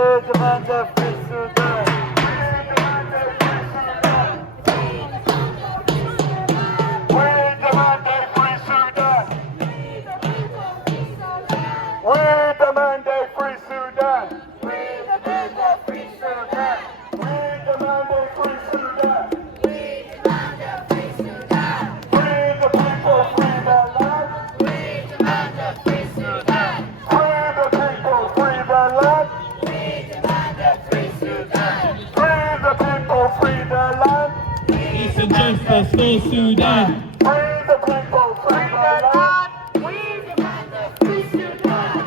demand a free Sudan. We demand a free Sudan. We demand a free Sudan. We demand a free Sudan. We demand a free Sudan. We demand a free Sudan. Free the people, free their land. We demand a free Sudan. Free the people, free their land. We demand a free Sudan. Free the people, free their land. Peace and justice for Sudan. Free the people, free their land. We demand a free Sudan.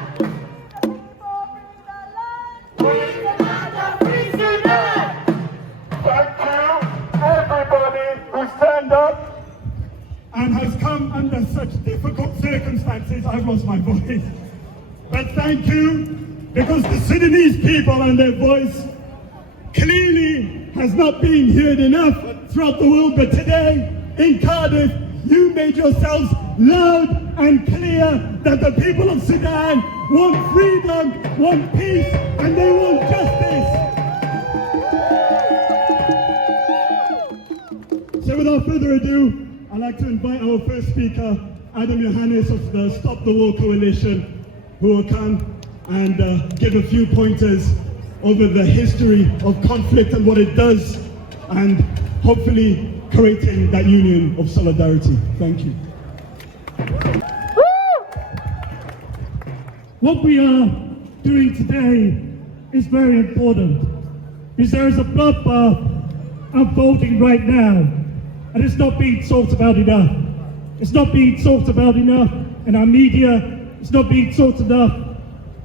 We demand a free Sudan. Thank you, everybody who stand up and has come under such difficult circumstances. I've lost my voice. But thank you, because the Sudanese people and their voice clearly has not been heard enough throughout the world. But today, in Cardiff, you made yourselves loud and clear that the people of Sudan want freedom, want peace, and they want justice. So without further ado, I'd like to invite our first speaker, Adam Johannes of the Stop the War Coalition, who will come and give a few pointers over the history of conflict and what it does, and hopefully creating that union of solidarity. Thank you. What we are doing today is very important, because there is a bloodbath unfolding right now, and it's not being talked about enough. It's not being talked about enough in our media. It's not being talked enough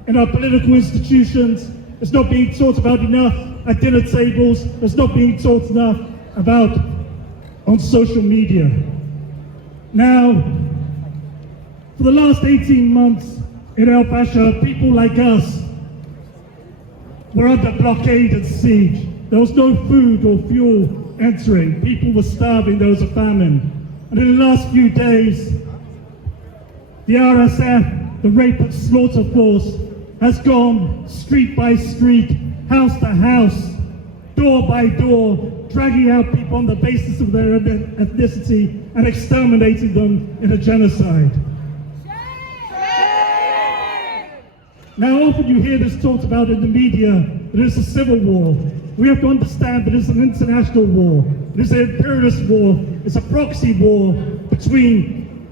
in our political institutions. It's not being talked about enough at dinner tables. It's not being talked enough about on social media. Now, for the last 18 months in el-Fasher, people like us were under blockade and siege. There was no food or fuel entering. People were starving. There was a famine. And in the last few days, the RSF, the rape and slaughter force, has gone street by street, house to house, door by door, dragging out people on the basis of their ethnicity and exterminating them in a genocide. Now, often you hear this talked about in the media, that it's a civil war. We have to understand that it's an international war. It is an imperialist war. It's a proxy war between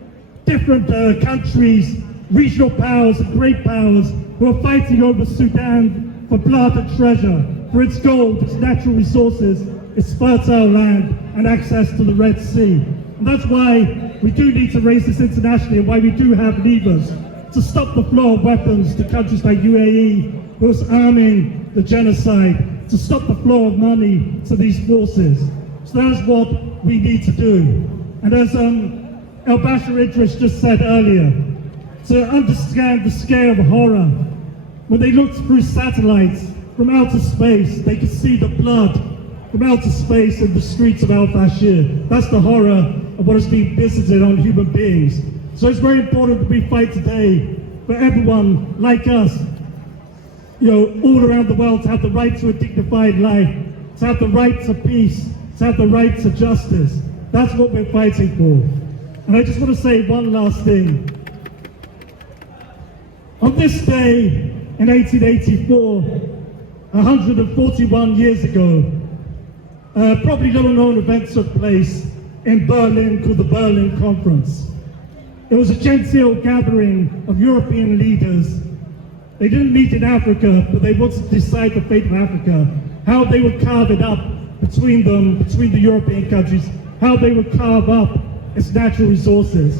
different countries, regional powers and great powers, who are fighting over Sudan for blood and treasure, for its gold, its natural resources, its fertile land, and access to the Red Sea. And that's why we do need to raise this internationally, and why we do have levers to stop the flow of weapons to countries like UAE, who's arming the genocide, to stop the flow of money to these forces. So that's what we need to do. And as el-Fasher Idris just said earlier, to understand the scale of horror, when they looked through satellites from outer space, they could see the blood from outer space in the streets of el-Fasher. That's the horror of what is being visited on human beings. So it's very important that we fight today for everyone like us, all around the world, to have the right to a dignified life, to have the right to peace, to have the right to justice. That's what we're fighting for. And I just want to say one last thing. On this day in 1884, 141 years ago, probably little known event took place in Berlin called the Berlin Conference. It was a genteel gathering of European leaders. They didn't meet in Africa, but they wanted to decide the fate of Africa, how they would carve it up between them, between the European countries, how they would carve up its natural resources.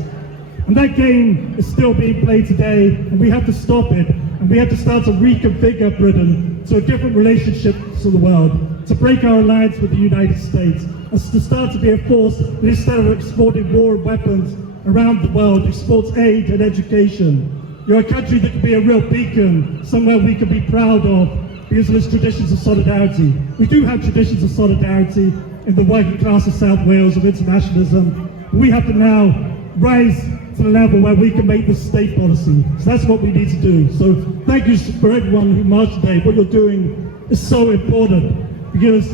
And that game is still being played today, and we have to stop it, and we have to start to reconfigure Britain to a different relationship to the world, to break our alliance with the United States, and to start to be a force that instead of exporting war and weapons around the world, exports aid and education. You're a country that could be a real beacon, somewhere we can be proud of, because of its traditions of solidarity. We do have traditions of solidarity in the working class of South Wales, of internationalism. We have to now rise to the level where we can make this state policy. So that's what we need to do. So thank you for everyone who marched today. What you're doing is so important because,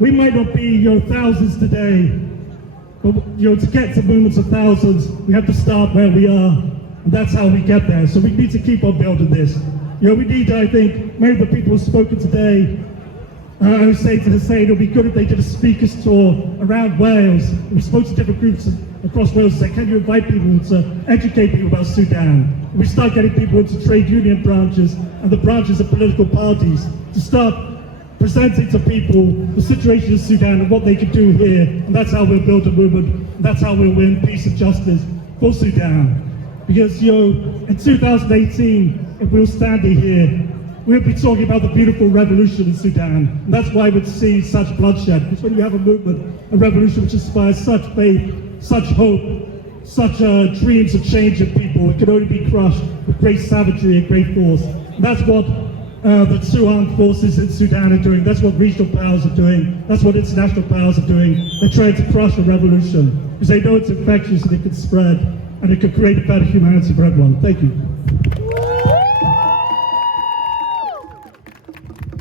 we might not be, thousands today, but, to get to movements of thousands, we have to start where we are, and that's how we get there. So we need to keep on building this. We need, I think, many of the people who've spoken today, I would say to Hussein, it would be good if they did a speakers tour around Wales. We spoke to different groups across Wales and said, can you invite people to educate people about Sudan? We start getting people into trade union branches and the branches of political parties to start presenting to people the situation in Sudan and what they can do here. And that's how we'll build a movement. And that's how we'll win peace and justice for Sudan. Because, in 2018, if we were standing here, we'll be talking about the beautiful revolution in Sudan. And that's why we'd see such bloodshed. Because when you have a movement, a revolution which inspires such faith, such hope, such dreams of change in people, it can only be crushed with great savagery and great force. And that's what the two armed forces in Sudan are doing. That's what regional powers are doing. That's what international powers are doing. They're trying to crush a revolution because they know it's infectious and it can spread and it could create a better humanity for everyone. Thank you.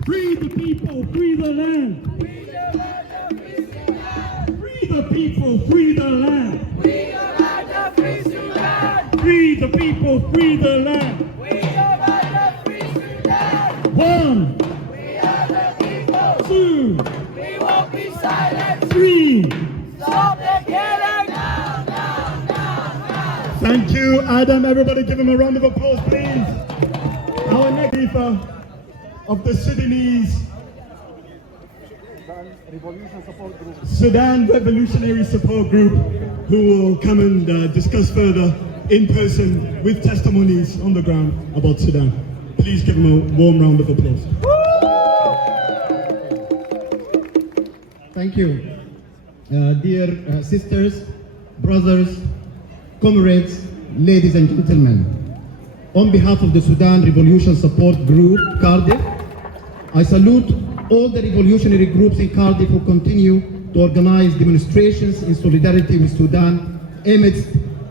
Free the people, free the land. Free the people, free the land. Free the people, free the land. One. We are the people. Two. We won't be silent. Three. Stop the killing. No, no, no, no. Thank you, Adam. Everybody give him a round of applause, please. Our next speaker of the Sudan Revolutionary Support Group, who will come and discuss further in person with testimonies on the ground about Sudan. Please give him a warm round of applause. Thank you. Dear sisters, brothers, comrades, ladies and gentlemen, on behalf of the Sudan Revolution Support Group, Cardiff, I salute all the revolutionary groups in Cardiff who continue to organize demonstrations in solidarity with Sudan amidst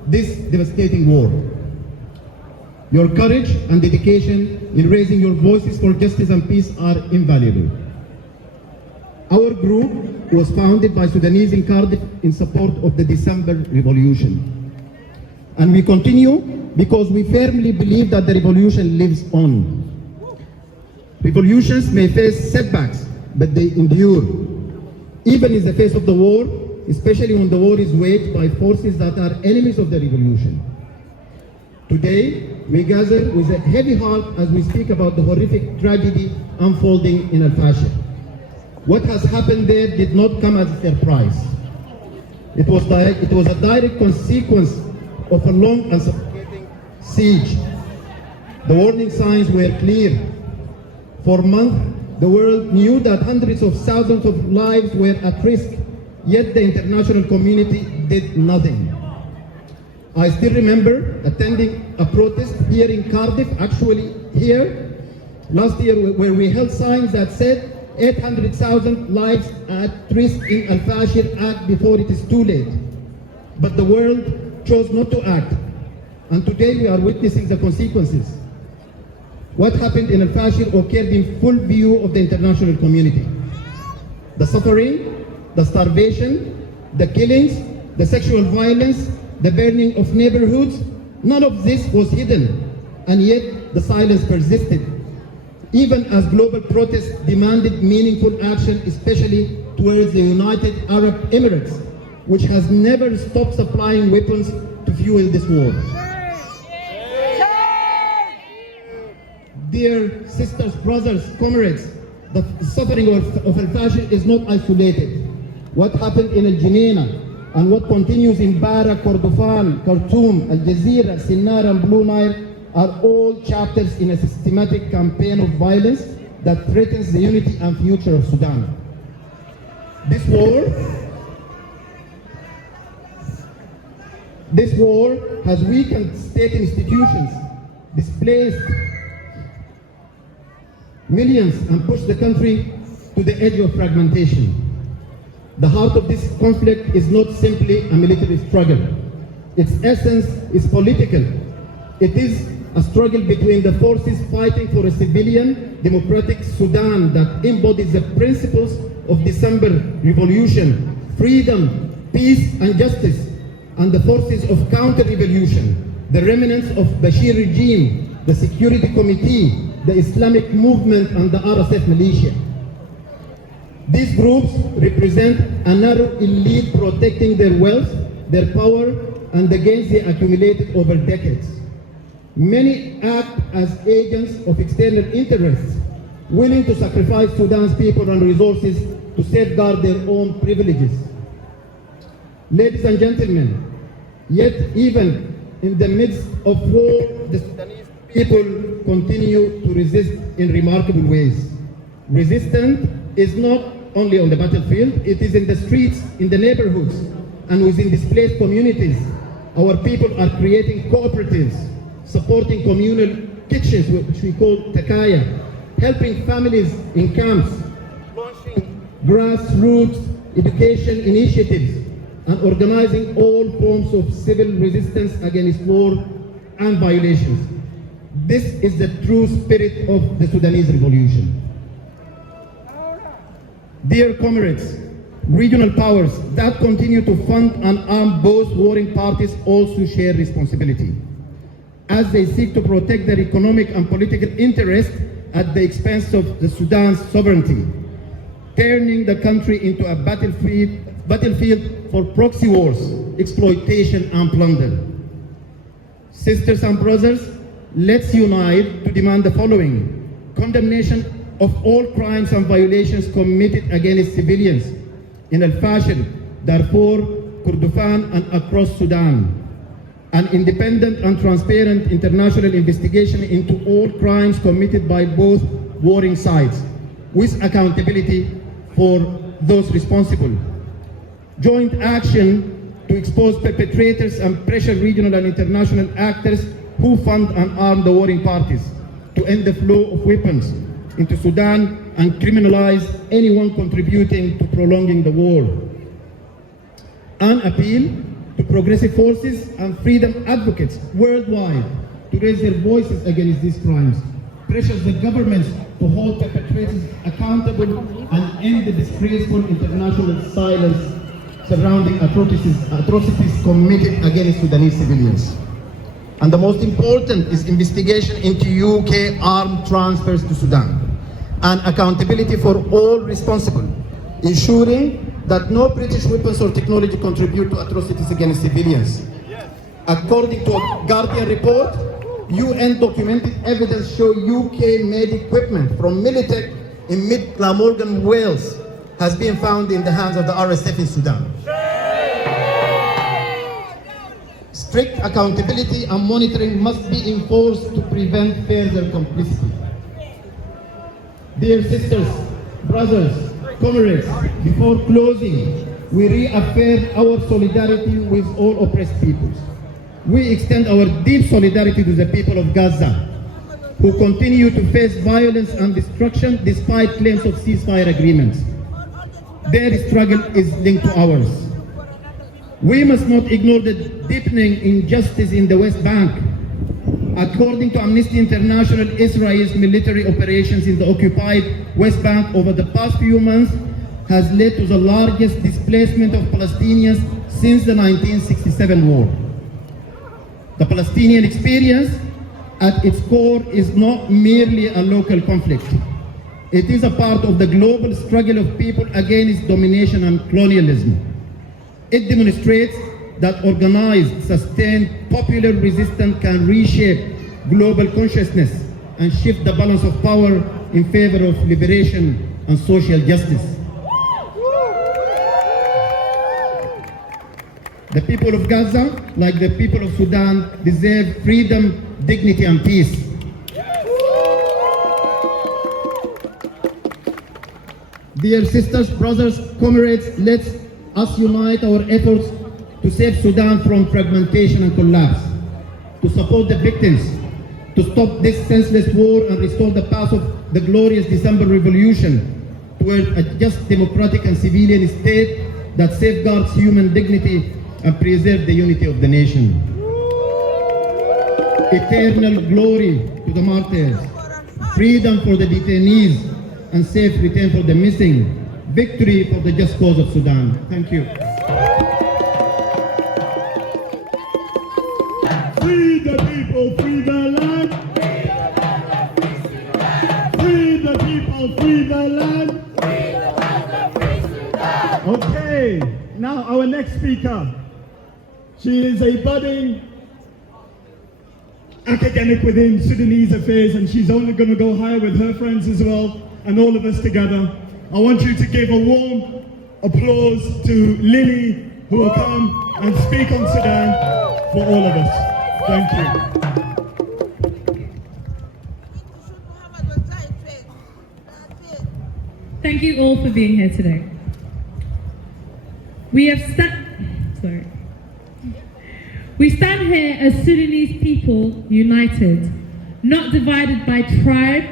this devastating war. Your courage and dedication in raising your voices for justice and peace are invaluable. Our group was founded by Sudanese in Cardiff in support of the December Revolution. And we continue because we firmly believe that the revolution lives on. Revolutions may face setbacks, but they endure. Even in the face of the war, especially when the war is waged by forces that are enemies of the revolution. Today, we gather with a heavy heart as we speak about the horrific tragedy unfolding in el-Fasher. What has happened there did not come as a surprise. It was a direct consequence of a long and suffocating siege. The warning signs were clear. For months, the world knew that hundreds of thousands of lives were at risk, yet the international community did nothing. I still remember attending a protest here in Cardiff, actually here, last year, where we held signs that said 800,000 lives at risk in el-Fasher, act before it is too late. But the world chose not to act, and today we are witnessing the consequences. What happened in el-Fasher occurred in full view of the international community. The suffering, the starvation, the killings, the sexual violence, the burning of neighborhoods, none of this was hidden, and yet the silence persisted, even as global protests demanded meaningful action, especially towards the United Arab Emirates, which has never stopped supplying weapons to fuel this war. Dear sisters, brothers, comrades, the suffering of el-Fasher is not isolated. What happened in el-Jeneina and what continues in Bara, Kordofan, Khartoum, Al Jazeera, Sinnar and Blue Nile are all chapters in a systematic campaign of violence that threatens the unity and future of Sudan. This war has weakened state institutions, displaced millions and pushed the country to the edge of fragmentation. The heart of this conflict is not simply a military struggle. Its essence is political. It is a struggle between the forces fighting for a civilian, democratic Sudan that embodies the principles of December Revolution, freedom, peace, and justice, and the forces of counter-revolution, the remnants of Bashir regime, the Security Committee, the Islamic movement, and the RSF militia. These groups represent a narrow elite protecting their wealth, their power, and the gains they accumulated over decades. Many act as agents of external interests, willing to sacrifice Sudan's people and resources to safeguard their own privileges. Ladies and gentlemen, yet even in the midst of war, the Sudanese people continue to resist in remarkable ways. Resistance is not only on the battlefield, it is in the streets, in the neighborhoods, and within displaced communities. Our people are creating cooperatives, supporting communal kitchens, which we call takaya, helping families in camps, launching grassroots education initiatives, and organizing all forms of civil resistance against war and violations. This is the true spirit of the Sudanese revolution. Dear comrades, regional powers that continue to fund and arm both warring parties also share responsibility, as they seek to protect their economic and political interests at the expense of the Sudan's sovereignty, turning the country into a battlefield for proxy wars, exploitation, and plunder. Sisters and brothers, let's unite to demand the following: condemnation of all crimes and violations committed against civilians in el-Fasher, Darfur, Kordofan, and across Sudan. An independent and transparent international investigation into all crimes committed by both warring sides, with accountability for those responsible. Joint action to expose perpetrators and pressure regional and international actors who fund and arm the warring parties, to end the flow of weapons into Sudan and criminalize anyone contributing to prolonging the war. An appeal to progressive forces and freedom advocates worldwide to raise their voices against these crimes, pressures the governments to hold perpetrators accountable and end the disgraceful international silence surrounding atrocities committed against Sudanese civilians. And the most important is investigation into UK armed transfers to Sudan and accountability for all responsible, ensuring that no British weapons or technology contribute to atrocities against civilians. According to a Guardian report, UN documented evidence show UK-made equipment from Militech in mid-Glamorgan, Wales, has been found in the hands of the RSF in Sudan. Strict accountability and monitoring must be enforced to prevent further complicity. Dear sisters, brothers, comrades, before closing, we reaffirm our solidarity with all oppressed peoples. We extend our deep solidarity to the people of Gaza, who continue to face violence and destruction despite claims of ceasefire agreements. Their struggle is linked to ours. We must not ignore the deepening injustice in the West Bank. According to Amnesty International, Israel's military operations in the occupied West Bank over the past few months has led to the largest displacement of Palestinians since the 1967 war. The Palestinian experience at its core is not merely a local conflict. It is a part of the global struggle of people against domination and colonialism. It demonstrates that organized, sustained, popular resistance can reshape global consciousness and shift the balance of power in favor of liberation and social justice. The people of Gaza, like the people of Sudan, deserve freedom, dignity, and peace. Dear sisters, brothers, comrades, let us unite our efforts to save Sudan from fragmentation and collapse, to support the victims, to stop this senseless war and restore the path of the glorious December Revolution toward a just, democratic, and civilian state that safeguards human dignity and preserves the unity of the nation. Eternal glory to the martyrs, freedom for the detainees, and safe return for the missing. Victory for the just cause of Sudan. Thank you. Free the people, free the land. Free the people, free the land. Okay, now our next speaker. She is a budding academic within Sudanese affairs, and she's only going to go higher with her friends as well, and all of us together. I want you to give a warm applause to Lily, who will come and speak on Sudan for all of us. Thank you. Thank you all for being here today. We stand here as Sudanese people united, not divided by tribe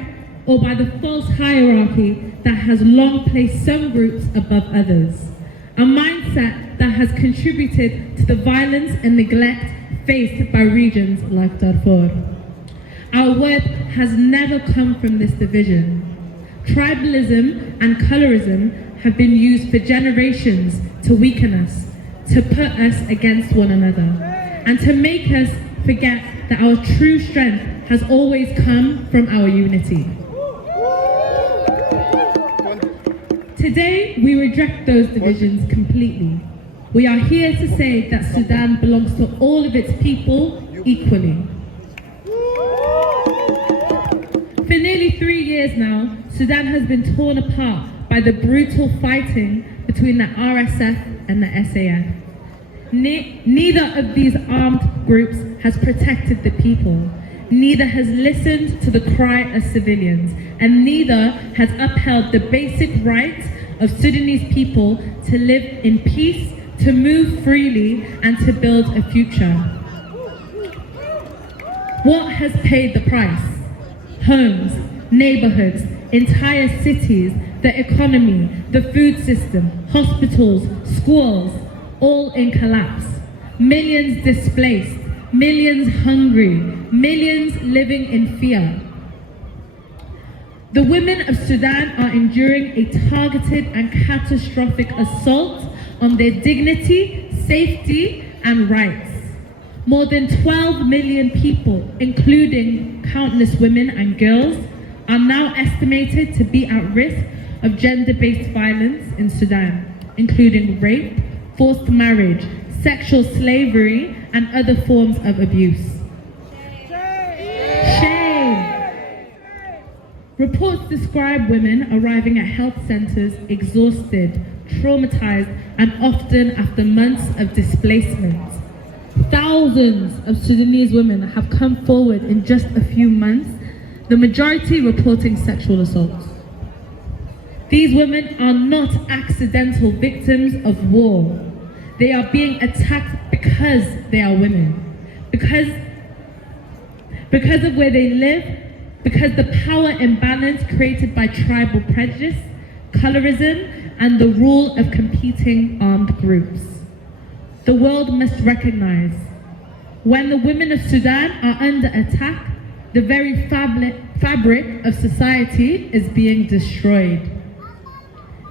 or by the false hierarchy that has long placed some groups above others, a mindset that has contributed to the violence and neglect faced by regions like Darfur. Our worth has never come from this division. Tribalism and colorism have been used for generations to weaken us, to put us against one another, and to make us forget that our true strength has always come from our unity. Today, we reject those divisions completely. We are here to say that Sudan belongs to all of its people equally. For nearly 3 years now, Sudan has been torn apart by the brutal fighting between the RSF and the SAF. Neither of these armed groups has protected the people. Neither has listened to the cry of civilians, and neither has upheld the basic rights of Sudanese people to live in peace, to move freely, and to build a future. What has paid the price? Homes, neighborhoods, entire cities, the economy, the food system, hospitals, schools, all in collapse. Millions displaced, millions hungry, millions living in fear. The women of Sudan are enduring a targeted and catastrophic assault on their dignity, safety, and rights. More than 12 million people, including countless women and girls, are now estimated to be at risk of gender-based violence in Sudan, including rape, forced marriage, sexual slavery, and other forms of abuse. Shame! Reports describe women arriving at health centers exhausted, traumatized, and often after months of displacement. Thousands of Sudanese women have come forward in just a few months, the majority reporting sexual assaults. These women are not accidental victims of war. They are being attacked because they are women, because of where they live, because the power imbalance created by tribal prejudice, colorism, and the rule of competing armed groups. The world must recognize, when the women of Sudan are under attack, the very fabric of society is being destroyed.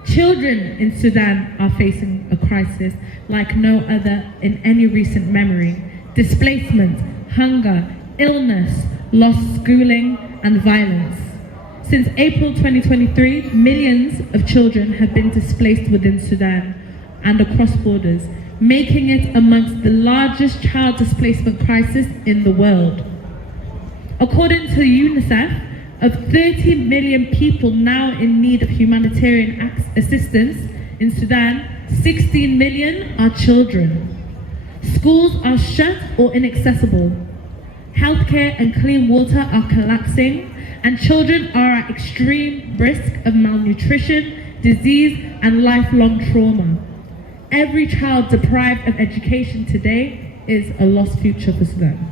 Children in Sudan are facing a crisis like no other in any recent memory. Displacement, hunger, illness, lost schooling, and violence. Since April 2023, millions of children have been displaced within Sudan and across borders, making it amongst the largest child displacement crisis in the world. According to UNICEF, of 30 million people now in need of humanitarian assistance in Sudan, 16 million are children. Schools are shut or inaccessible. Healthcare and clean water are collapsing, and children are at extreme risk of malnutrition, disease, and lifelong trauma. Every child deprived of education today is a lost future for Sudan.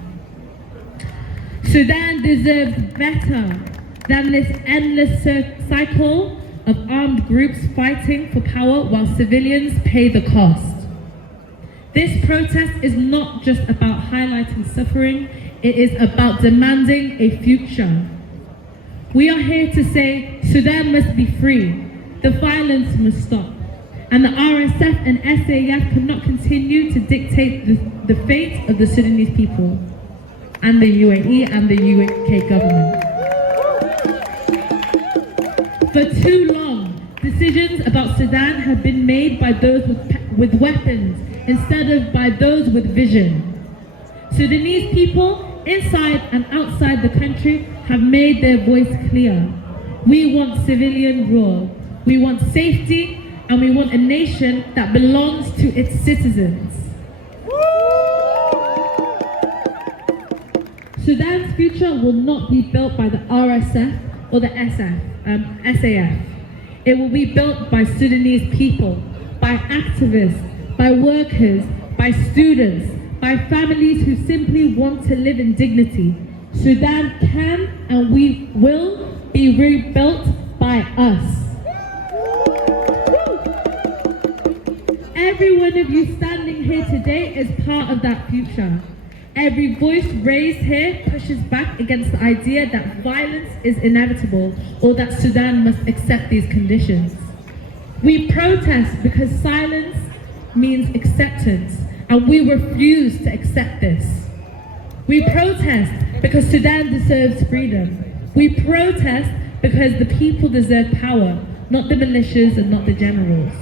Sudan deserves better than this endless cycle of armed groups fighting for power while civilians pay the cost. This protest is not just about highlighting suffering, it is about demanding a future. We are here to say Sudan must be free, the violence must stop, and the RSF and SAF cannot continue to dictate the fate of the Sudanese people and the UAE and the UK government. For too long, decisions about Sudan have been made by those with weapons instead of by those with vision. Sudanese people inside and outside the country have made their voice clear. We want civilian rule, we want safety, and we want a nation that belongs to its citizens. Sudan's future will not be built by the RSF or the SAF. It will be built by Sudanese people, by activists, by workers, by students, by families who simply want to live in dignity. Sudan can and we will be rebuilt by us. Every one of you standing here today is part of that future. Every voice raised here pushes back against the idea that violence is inevitable or that Sudan must accept these conditions. We protest because silence means acceptance, and we refuse to accept this. We protest because Sudan deserves freedom. We protest because the people deserve power, not the militias and not the generals.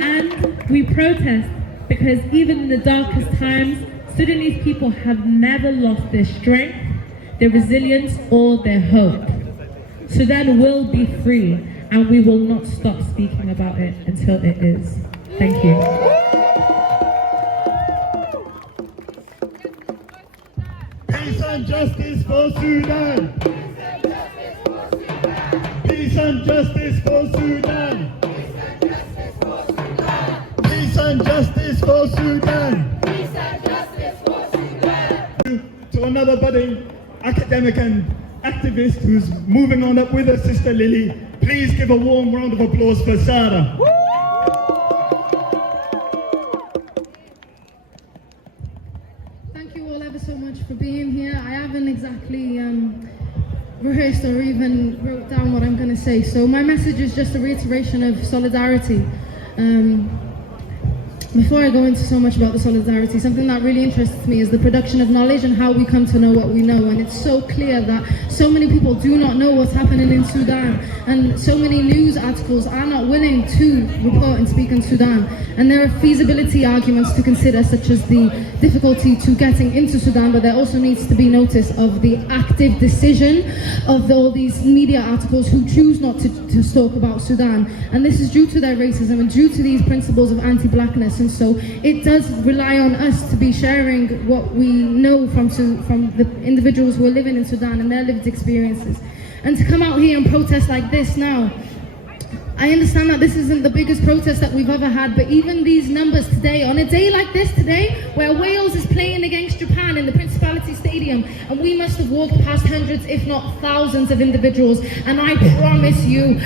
And we protest because even in the darkest times, Sudanese people have never lost their strength, their resilience, or their hope. Sudan will be free, and we will not stop speaking about it until it is. Thank you. Peace and justice for Sudan. Peace and justice for Sudan. Peace and justice for Sudan. Peace and justice for Sudan. To another budding academic and activist who's moving on up with her sister Lily, please give a warm round of applause for Sarah. Thank you all ever so much for being here. I haven't exactly rehearsed or even wrote down what I'm going to say, so my message is just a reiteration of solidarity. Before I go into so much about the solidarity, something that really interests me is the production of knowledge and how we come to know what we know. And it's so clear that so many people do not know what's happening in Sudan, and so many news articles are not willing to report and speak on Sudan. And there are feasibility arguments to consider, such as the difficulty to getting into Sudan, but there also needs to be notice of the active decision of all these media articles who choose not to talk about Sudan. And this is due to their racism and due to these principles of anti-blackness. And so it does rely on us to be sharing what we know from the individuals who are living in Sudan and their lived experiences. And to come out here and protest like this now, I understand that this isn't the biggest protest that we've ever had, but even these numbers today, on a day like this today, where Wales is playing against Japan in the Principality Stadium, and we must have walked past hundreds, if not thousands of individuals, and I promise you,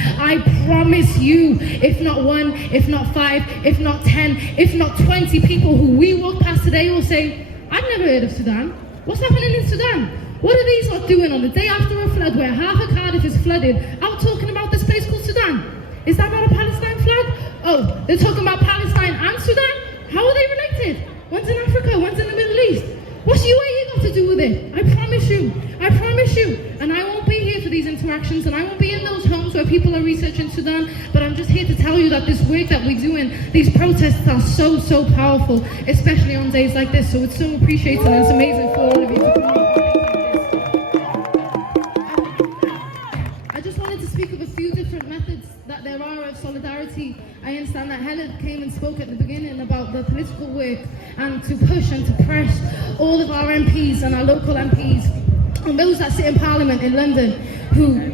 if not one, if not five, if not 10, if not 20 people who we walk past today will say, I've never heard of Sudan. What's happening in Sudan? What are these lot doing on the day after a flood where half of Cardiff is flooded, out talking about this place called Sudan? Is that not a Palestine flag? Oh, they're talking about Palestine and Sudan? How are they related? One's in Africa, one's in the Middle East. What's UAE got to do with it? I promise you. And I won't be here for these interactions, and I won't be in those homes where people are researching Sudan, but I'm just here to tell you that this work that we do in these protests are so, so powerful, especially on days like this. So it's so appreciated, and it's amazing for all of you to come out. I just wanted to speak of a few different methods that there are of solidarity. I understand that Helen came and spoke at the beginning about the political work and to push and to press all of our MPs and our local MPs and those that sit in Parliament in London who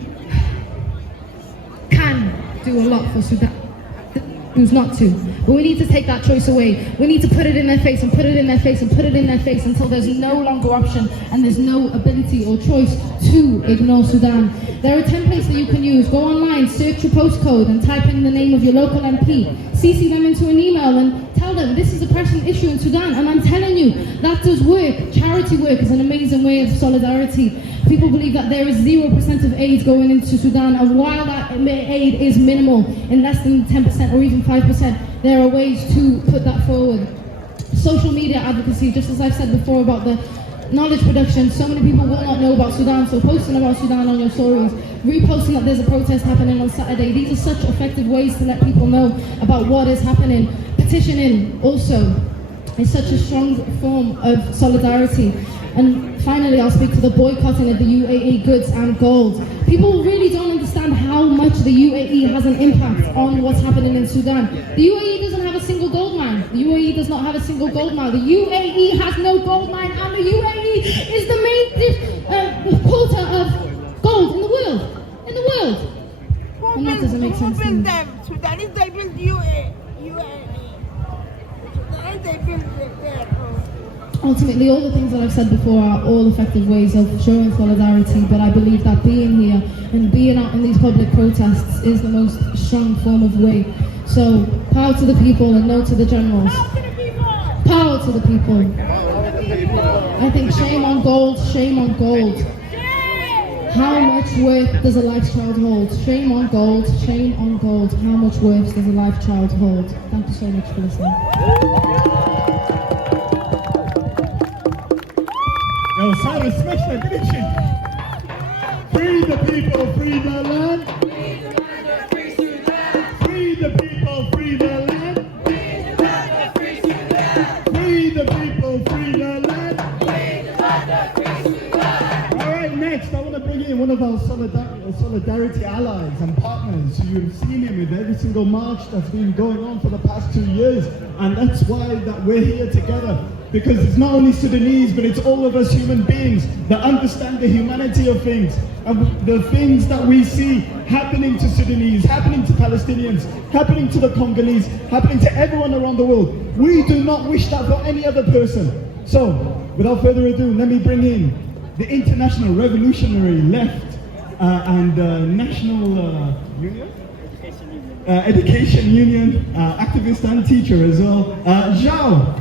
can do a lot for Sudan, who's not to. But we need to take that choice away. We need to put it in their face and put it in their face and put it in their face until there's no longer option and there's no ability or choice to ignore Sudan. There are templates that you can use. Go online, search your postcode and type in the name of your local MP. CC them into an email and tell them this is a pressing issue in Sudan. And I'm telling you, that does work. Charity work is an amazing way of solidarity. People believe that there is 0% of aid going into Sudan, and while that aid is minimal, in less than 10% or even 5%, there are ways to put that forward. Social media advocacy, just as I've said before about the knowledge production, so many people will not know about Sudan, so posting about Sudan on your stories, reposting that there's a protest happening on Saturday, these are such effective ways to let people know about what is happening. Petitioning also is such a strong form of solidarity. And finally, I'll speak to the boycotting of the UAE goods and gold. People really don't understand how much the UAE has an impact on what's happening in Sudan. The UAE doesn't have a single gold mine. The UAE does not have a single gold mine. The UAE has no gold mine, and the UAE is the main quota of gold in the world. In the world. And that doesn't make sense to me. Sudanese, they build UAE. Sudanese, they build there. Ultimately, all the things that I've said before are all effective ways of showing solidarity, but I believe that being here and being out in these public protests is the most strong form of way. So, power to the people and no to the generals. Power to the people. I think shame on gold, shame on gold. How much worth does a life child hold? Shame on gold, shame on gold. How much worth does a life child hold? Thank you so much for listening. Yo, Sarah, smash that, didn't she? Free the people, free the land. Free the people, free the land. Free the people, free the land. All right, next, I want to bring in one of our solidarity allies and partners. You've seen him with every single march that's been going on for the past 2 years, and that's why that we're here together. Because it's not only Sudanese, but it's all of us human beings that understand the humanity of things. And the things that we see happening to Sudanese, happening to Palestinians, happening to the Congolese, happening to everyone around the world. We do not wish that for any other person. So, without further ado, let me bring in the International Revolutionary Left and National Union? Education Union, activist and teacher as well, Zhao.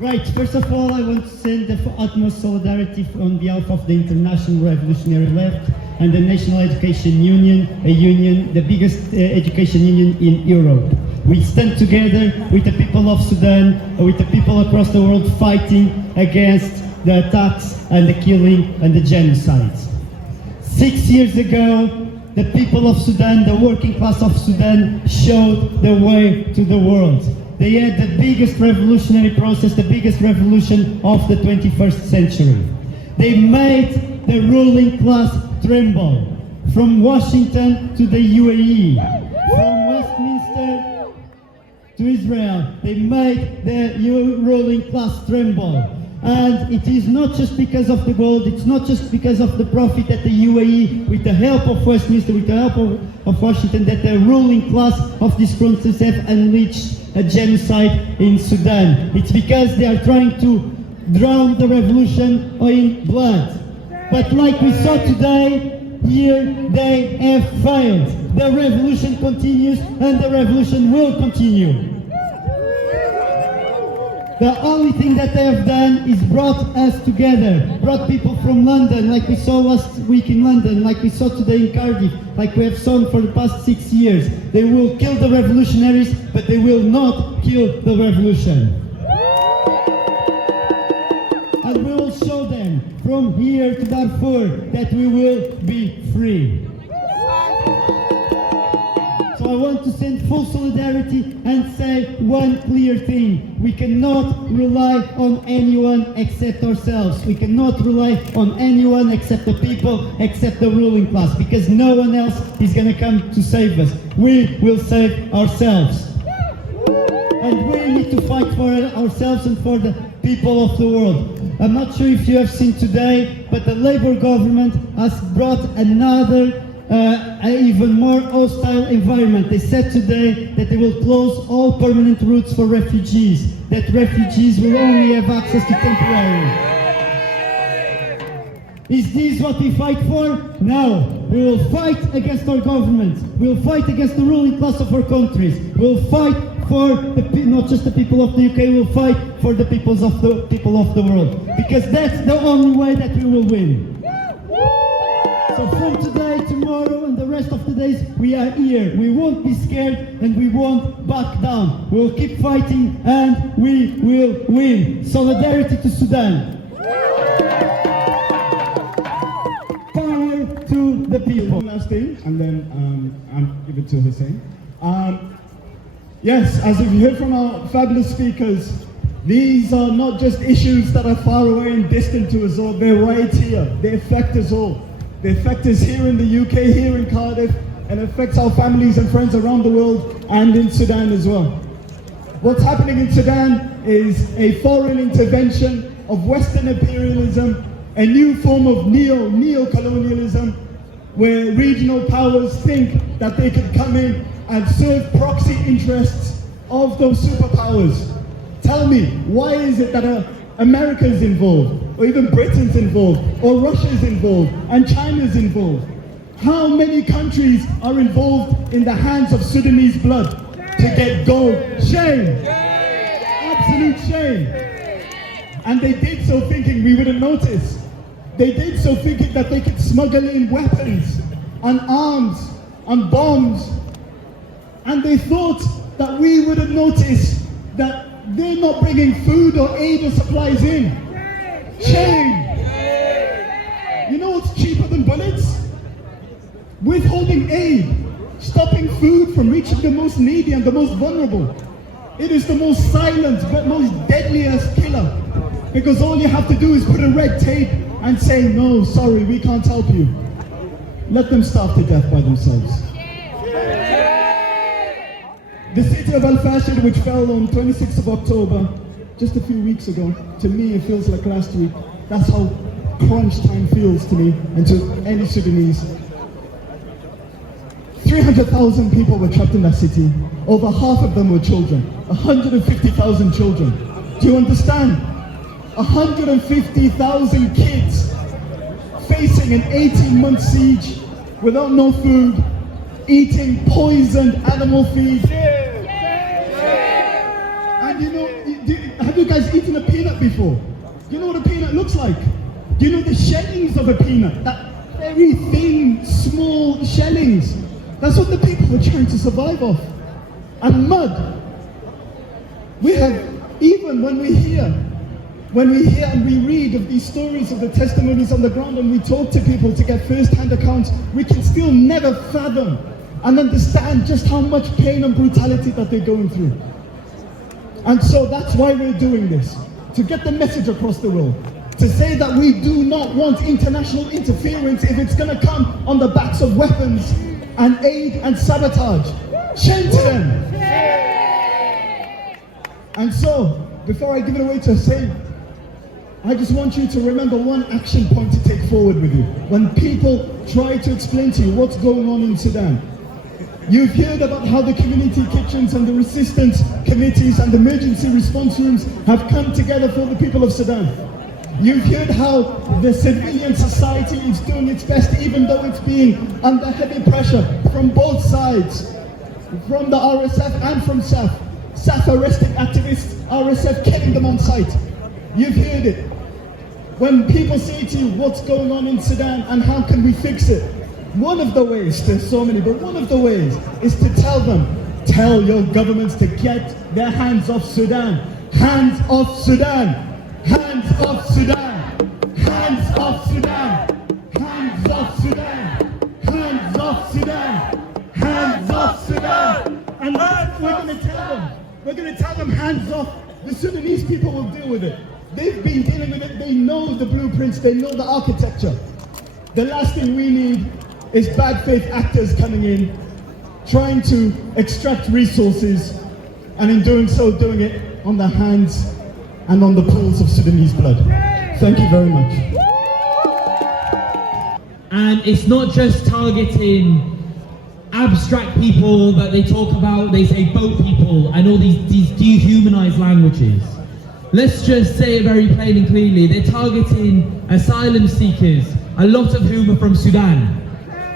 Right, first of all, I want to send the utmost solidarity on behalf of the International Revolutionary Left and the National Education Union, a union, the biggest education union in Europe. We stand together with the people of Sudan, with the people across the world fighting against the attacks and the killing and the genocides. 6 years ago, the people of Sudan, the working class of Sudan, showed the way to the world. They had the biggest revolutionary process, the biggest revolution of the 21st century. They made the ruling class tremble. From Washington to the UAE, from Westminster to Israel, they made the ruling class tremble. And it is not just because of the gold, it's not just because of the profit that the UAE, with the help of Westminster, with the help of Washington, that the ruling class of these countries have unleashed a genocide in Sudan. It's because they are trying to drown the revolution in blood. But like we saw today, here they have failed. The revolution continues and the revolution will continue. The only thing that they have done is brought us together, brought people from London, like we saw last week in London, like we saw today in Cardiff, like we have shown for the past 6 years. They will kill the revolutionaries, but they will not kill the revolution. And we will show them from here to Darfur that we will be free. So I want to send full solidarity and say one clear thing. We cannot rely on anyone except ourselves. We cannot rely on anyone except the people, except the ruling class, because no one else is going to come to save us. We will save ourselves. And we need to fight for ourselves and for the people of the world. I'm not sure if you have seen today, but the Labour government has brought another even more hostile environment. They said today that they will close all permanent routes for refugees, that refugees will only have access to temporary. Is this what we fight for? No. We will fight against our governments. We will fight against the ruling class of our countries. We will fight for not just the people of the UK, we will fight for the people of the world. Because that's the only way that we will win. So from today, tomorrow, and the rest of the days, we are here. We won't be scared and we won't back down. We'll keep fighting and we will win. Solidarity to Sudan. Power to the people. One last thing, and then I'll give it to Hussein. Yes, as you've heard from our fabulous speakers, these are not just issues that are far away and distant to us all. They're right here. They affect us all. They affect us here in the UK, here in Cardiff, and affects our families and friends around the world and in Sudan as well. What's happening in Sudan is a foreign intervention of Western imperialism, a new form of neo-colonialism, where regional powers think that they can come in and serve proxy interests of those superpowers. Tell me, why is it that America is involved, or even Britain's involved, or Russia's involved, and China's involved? How many countries are involved in the hands of Sudanese blood to get gold? Shame! Absolute shame! And they did so thinking we wouldn't notice. They did so thinking that they could smuggle in weapons, and arms, and bombs. And they thought that we wouldn't notice that they're not bringing food or aid or supplies in. Shame! You know what's cheaper than bullets? Withholding aid, stopping food from reaching the most needy and the most vulnerable. It is the most silent but most deadliest killer, because all you have to do is put a red tape and say, no, sorry, we can't help you. Let them starve to death by themselves. The city of el-Fasher, which fell on 26th of October, just a few weeks ago, to me it feels like last week. That's how crunch time feels to me and to any Sudanese. 300,000 people were trapped in that city. Over half of them were children. 150,000 children. Do you understand? 150,000 kids facing an 18-month siege without no food, eating poisoned animal feed. And you know, have you guys eaten a peanut before? Do you know what a peanut looks like? Do you know the shellings of a peanut? That very thin, small shellings. That's what the people were trying to survive off. And mud. We have, even when we hear and we read of these stories of the testimonies on the ground, and we talk to people to get first-hand accounts, we can still never fathom and understand just how much pain and brutality that they're going through. And so that's why we're doing this, to get the message across the world, to say that we do not want international interference if it's going to come on the backs of weapons and aid and sabotage. Shame to them. And so, before I give it away to Hussein, I just want you to remember one action point to take forward with you. When people try to explain to you what's going on in Sudan, you've heard about how the community kitchens and the resistance committees and emergency response rooms have come together for the people of Sudan. You've heard how the civilian society is doing its best, even though it's being under heavy pressure from both sides, from the RSF and from SAF. SAF arresting activists, RSF killing them on sight. You've heard it. When people say to you, what's going on in Sudan and how can we fix it? One of the ways, there's so many, but one of the ways is to tell them, tell your governments to get their hands off Sudan. Hands off Sudan. Hands off Sudan. Hands off Sudan. Hands off Sudan. Hands off Sudan. Hands off Sudan. And we're going to tell them. We're going to tell them hands off. The Sudanese people will deal with it. They've been dealing with it. They know the blueprints. They know the architecture. The last thing we need is bad faith actors coming in, trying to extract resources, and in doing so, doing it on the hands and on the pools of Sudanese blood. Thank you very much. And it's not just targeting abstract people that they talk about, they say boat people and all these dehumanized languages. Let's just say it very plain and clearly. They're targeting asylum seekers, a lot of whom are from Sudan.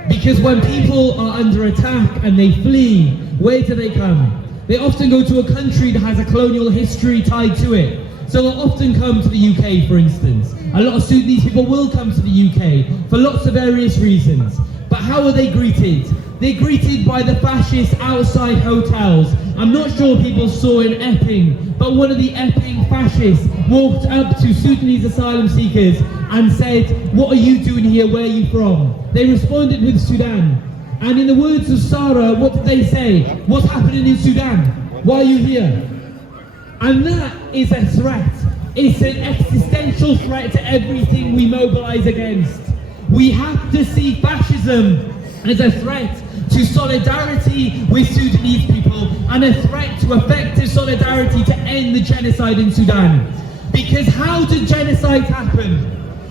Because when people are under attack and they flee, where do they come? They often go to a country that has a colonial history tied to it. So they'll often come to the UK, for instance. A lot of Sudanese people will come to the UK for lots of various reasons. But how are they greeted? They're greeted by the fascists outside hotels. I'm not sure people saw in Epping, but one of the Epping fascists walked up to Sudanese asylum seekers and said, "What are you doing here? Where are you from?" They responded with Sudan. And in the words of Sarah, what did they say? "What's happening in Sudan? Why are you here?" And that is a threat. It's an existential threat to everything we mobilize against. We have to see fascism as a threat to solidarity with Sudanese people and a threat to effective solidarity to end the genocide in Sudan. Because how do genocides happen?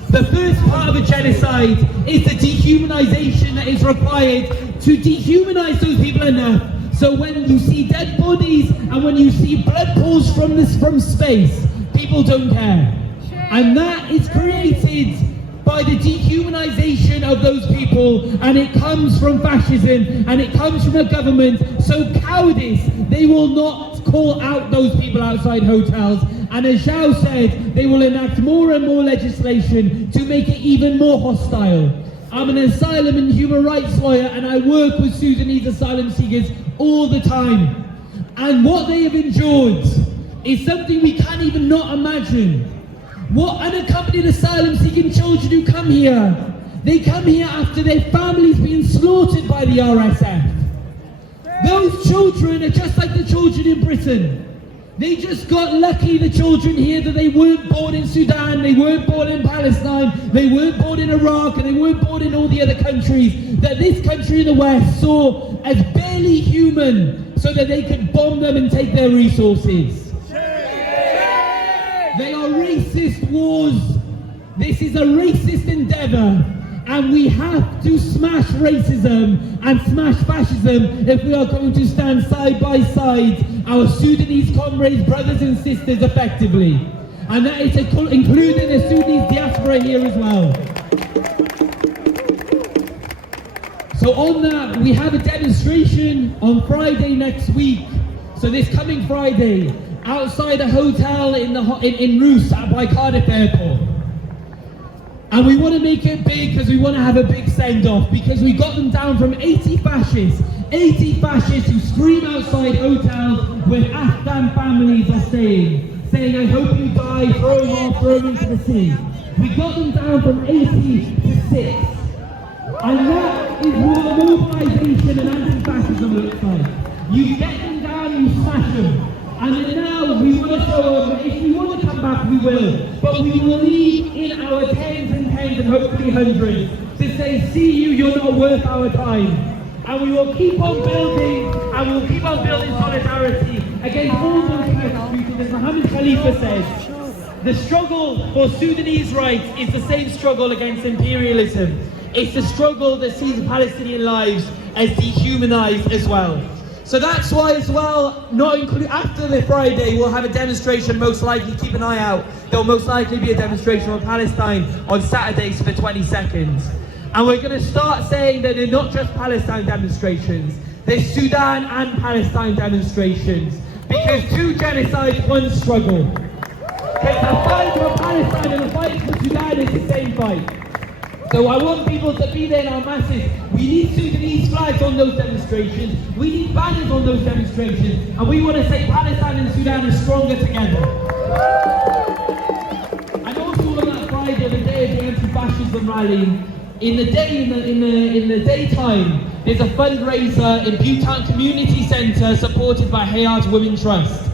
The first part of a genocide is the dehumanization that is required to dehumanize those people enough. So when you see dead bodies and when you see blood pools from space, people don't care. And that is created by the dehumanization of those people, and it comes from fascism, and it comes from a government so cowardice they will not call out those people outside hotels. And as Zhao said, they will enact more and more legislation to make it even more hostile. I'm an asylum and human rights lawyer, and I work with Sudanese asylum seekers all the time. And what they have endured is something we can't even not imagine. What unaccompanied asylum seeking children who come here, they come here after their families being slaughtered by the RSF. Those children are just like the children in Britain. They just got lucky, the children here, that they weren't born in Sudan, they weren't born in Palestine, they weren't born in Iraq, and they weren't born in all the other countries that this country in the West saw as barely human so that they could bomb them and take their resources. They are racist wars. This is a racist endeavour, and we have to smash racism and smash fascism if we are going to stand side by side, our Sudanese comrades, brothers and sisters, effectively. And that is including the Sudanese diaspora here as well. So on that, we have a demonstration on Friday next week. So this coming Friday, outside a hotel in Roos by Cardiff Airport. And we want to make it big because we want to have a big send-off, because we got them down from 80 fascists who scream outside hotels where Afghan families are staying, saying, "I hope you die, throw them off, throw them into the sea." We got them down from 80 to 6. And that is what the mobilization and anti-fascism looks like. You get them down, you smash them. And then now we want to show them that if we want to come back, we will. But we will leave in our tens and hopefully hundreds to say, "See you, you're not worth our time." And we will keep on building, and we will keep on building solidarity against all those persecutors. As Mohammed Khalifa says, the struggle for Sudanese rights is the same struggle against imperialism. It's the struggle that sees Palestinian lives as dehumanized as well. So that's why as well, after the Friday, we'll have a demonstration, most likely, keep an eye out. There'll most likely be a demonstration on Palestine on Saturdays for 20 seconds. And we're going to start saying that they're not just Palestine demonstrations, there's Sudan and Palestine demonstrations. Because two genocides, one struggle. Because the fight for Palestine and the fight for Sudan is the same fight. So I want people to be there in our masses. We need Sudanese flags on those demonstrations. We need banners on those demonstrations. And we want to say Palestine and Sudan are stronger together. And also on that Friday, the day of the anti-fascism rally, in the daytime, there's a fundraiser in Bhutan Community Centre supported by Hayat Women Trust.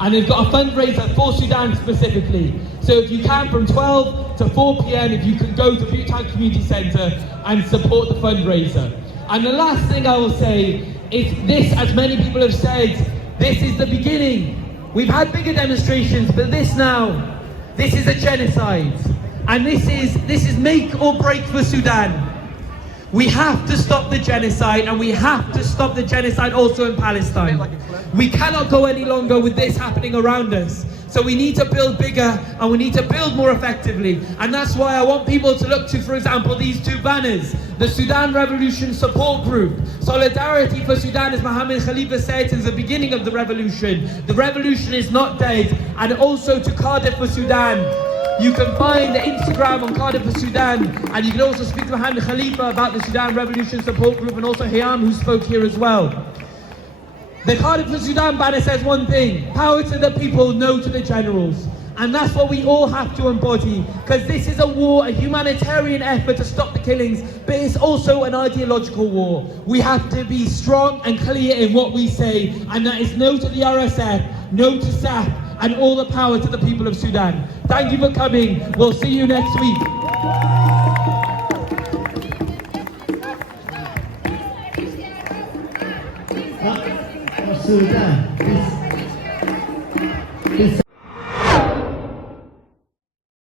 And they've got a fundraiser for Sudan specifically. So if you can, from 12 to 4 p.m, if you can go to Bhutan Community Centre and support the fundraiser. And the last thing I will say is this, as many people have said, this is the beginning. We've had bigger demonstrations, but this is a genocide. And this is make or break for Sudan. We have to stop the genocide, and we have to stop the genocide also in Palestine. We cannot go any longer with this happening around us. So we need to build bigger and we need to build more effectively. And that's why I want people to look to, for example, these two banners. The Sudan Revolution Support Group. Solidarity for Sudan, as Mohammed Khalifa said since the beginning of the revolution. The revolution is not dead. And also to Cardiff for Sudan. You can find the Instagram on Cardiff for Sudan, and you can also speak to Mohammed Khalifa about the Sudan Revolution Support Group, and also Hayam, who spoke here as well. The Cardiff for Sudan banner says one thing: power to the people, no to the generals. And that's what we all have to embody, because this is a war, a humanitarian effort to stop the killings, but it's also an ideological war. We have to be strong and clear in what we say, and that is no to the RSF, no to SAF, and all the power to the people of Sudan. Thank you for coming. We'll see you next week. Sudan, please.